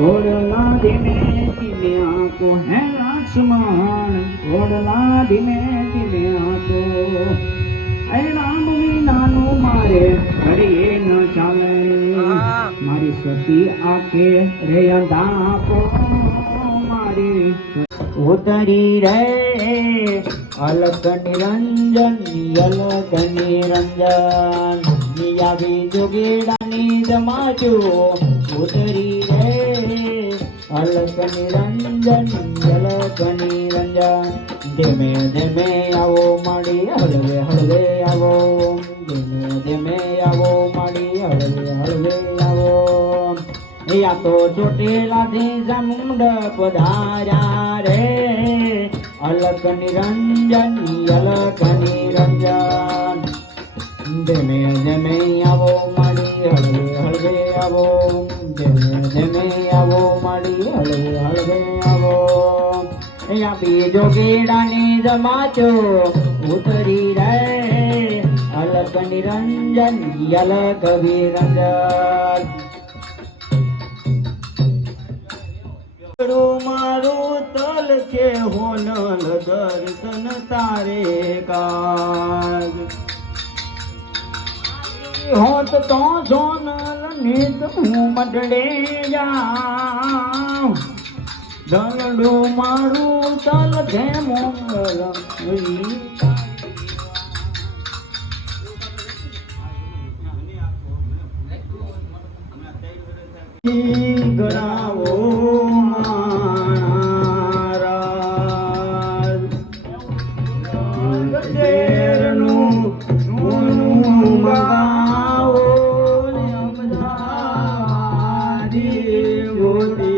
घोड़ला धीमे धीमे आंखों है लक्ष्मण घोड़ला धीमे धीमे आंखों ऐ राम मीनानु मारे घड़िए न चाले मारी सती आके रे अंधापो मारी उतरी रे अलग निरंजन अलग निरंजन मिया भी जोगेडानी जमाजो उतरी रे अलग निरंजन अलग निरंजन धीमे धीमे आवो माड़ी हळवे हळवे आवो धीमे धीमे आवो माड़ी हळवे हळवे आवो या तो ચોટેલા થી જમુંડ પધાર્યા રે अलग निरंजन अलग निरंजन धीमे धीमे आवो माड़ी हळवे हळवे आवो धीमे धीमे आवो माड़ी हळवे हळवे आवो या बीजो गेडानी जमाचो उतरी रे अलग निरंजन अलग विरंजन मारो तल के होनल दर्शन तारे काज होत तो सोनल नित हूँ मडड़े जाऊं दलडो मारू तल के मोंगल गणाओ મોતી